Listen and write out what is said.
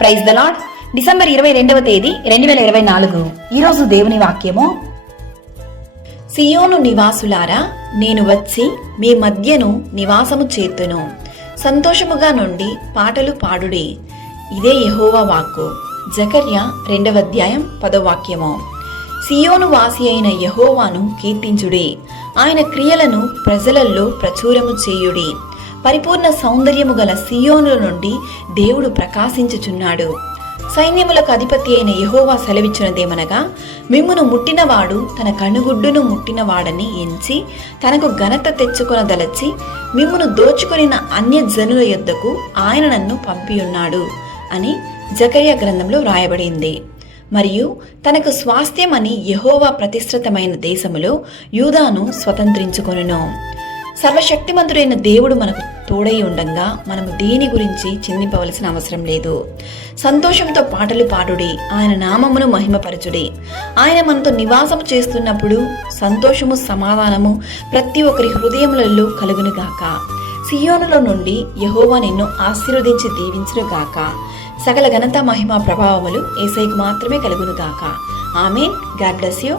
Praise the Lord. December 22వ తేదీ 2024. ఈరోజు దేవుని వాక్యము, సియోను నివాసులారా, నేను వచ్చి మీ మధ్యను నివాసము చేతును, సంతోషముగా నుండి పాటలు పాడుడి, ఇదే యెహోవా వాక్కు. జకర్యా 2వ అధ్యాయం 10వ వాక్యము. సియోను వాసి అయిన యెహోవాను కీర్తించుడి, ఆయన క్రియలను ప్రజలలో ప్రచురము చేయుడి. పరిపూర్ణ సౌందర్యము గల సియోనుల నుండి దేవుడు ప్రకాశించుచున్నాడు. సైన్యములకు అధిపతి అయిన యెహోవా సెలవిచ్చినదేమనగా, మిమ్మును ముట్టినవాడు తన కనుగుడ్డును ముట్టినవాడని ఎంచి తనకు ఘనత తెచ్చుకొనదలచి మిమ్మును దోచుకొనిన అన్య జనుల యొద్దకు ఆయన నన్ను పంపియున్నాడు అని జకర్యా గ్రంథంలో వ్రాయబడింది. మరియు తనకు స్వాస్థ్యమని యెహోవా ప్రతిష్ఠితమైన దేశములో యూదాను స్వతంత్రించుకొనును. సర్వశక్తిమంతుడైన దేవుడు మనకు తోడై ఉండంగా మనము దేని గురించి చింతింపవలసిన అవసరం లేదు. సంతోషంతో పాటలు పాడుడి, ఆయన నామమును మహిమపరచుడి. ఆయన మనతో నివాసము చేస్తున్నప్పుడు సంతోషము సమాధానము ప్రతి ఒక్కరి హృదయములలో కలుగునుగాక. సియోనులో నుండి యెహోవా నిన్ను ఆశీర్వదించి దీవించునుగాక. సకల ఘనత మహిమ ప్రభావములు యేసయ్యకు మాత్రమే కలుగునుగాక. ఆమేన్. God bless you.